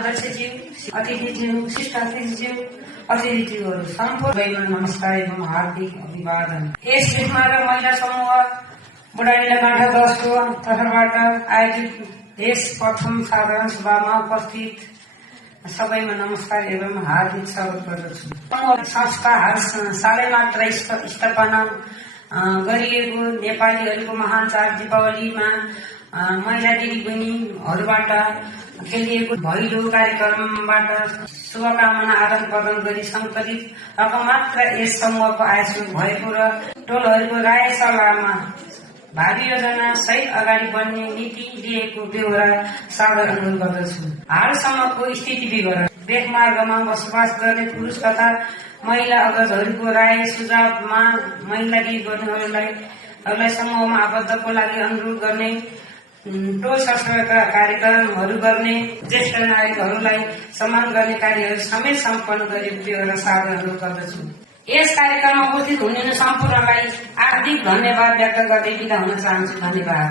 अध्यक्षज्यू, अतिथिज्यू, शिष्ट अतिथिज्यू, अतिथिज्यूहरू सम्पूर्णमा नमस्कार एवं हार्दिक अभिवादन। यस भेटमा र महिला समूह बुढानीला गाँठा 10 को तर्फबाट आयोजित यस प्रथम साधारण सभामा उपस्थित सबैमा नमस्कार एवं हार्दिक स्वागत गर्दछु। संस्था सालै मात्र स्थापना गरिएको नेपालीहरूको महान चाड दीपावलीमा महिला दिदीबहिनीहरूबाट खेलिएको भैलो कार्यक्रमबाट शुभकामना आदान प्रदान गरी संकलित रकम मात्र यस समूहको आयोजन भएको र टोलहरूको राय सल्लाहमा भावी योजना सहित अगाडि बढ्ने नीति लिएको बेहोरा सादर अनुरोध गर्दछु। हालसम्मको स्थिति विवरण। वेगमार्गमा बसोबास गर्ने पुरुष तथा महिला अग्रजहरूको राय सुझावमा महिला दिदीबहिनीहरूलाई समूहमा आबद्धको लागि अनुरोध गर्ने, टोल संस्कृतिका कार्यक्रमहरू गर्ने, ज्येष्ठ नागरिकहरूलाई सम्मान गर्ने कार्यहरू समेत सम्पन्न गरेको बेहोरा सादर अनुरोध गर्दछु। यस कार्यक्रममा उपस्थित हुने सम्पूर्णलाई हार्दिक धन्यवाद व्यक्त गर्दै बिदा हुन चाहन्छु। धन्यवाद।